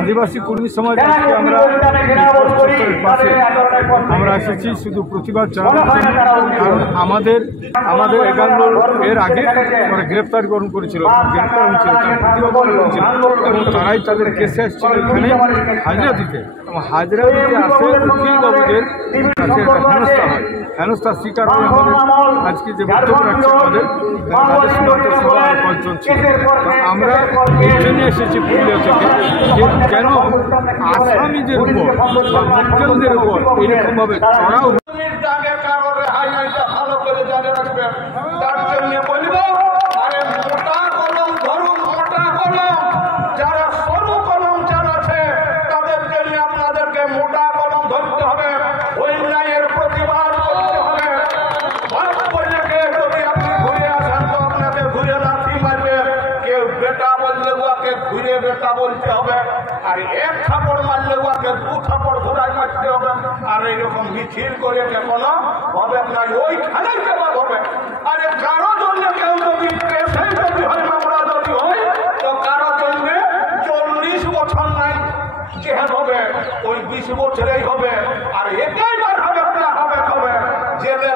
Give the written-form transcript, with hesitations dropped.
আদিবাসী কর্মী সমাজ আজকে আমরা এসেছি শুধু প্রতিবাদ জানানোর জন্য। কারণ আমাদের 51 এর আগে তারা গ্রেপ্তার গ্রহণ করেছিল, গ্রেপ্তার হয়েছিল, তার প্রতিবাদ করেছিল এবং তারাই তাদের কেসে এসেছিল এখানে হাজিরা দিতে। এবং হাজিরা দিতে আসে উকিলবাবুদের কাছে হেনস্থা হয়, হেনস্থার শিকার হয়ে আমাদের আজকে যে বক্তব্য রাখছে আমাদের সীমান্ত সভা 5 জন ছিল। আমরা এই জন্য এসেছি পুরুলিয়া থেকে যে কেন আসামিদের উপর বা মক্কেলদের উপর এরকমভাবে চড়াও ঘুরে বেটা বলতে হবে, আর এক থাপড় মারলে ওকে 2 থাপড় ঘুরাই মারতে হবে। আর এইরকম মিছিল করে কোনো হবে না, ওইখানেই জবাব হবে। আরে কারো জন্য কেউ যদি কেসেই যদি হয়, মামলা যদি হয়, তো কারো জন্য 40 বছর নাই জেল হবে, ওই 20 বছরেই হবে। আর এটাই বার হবে, হবে জেলে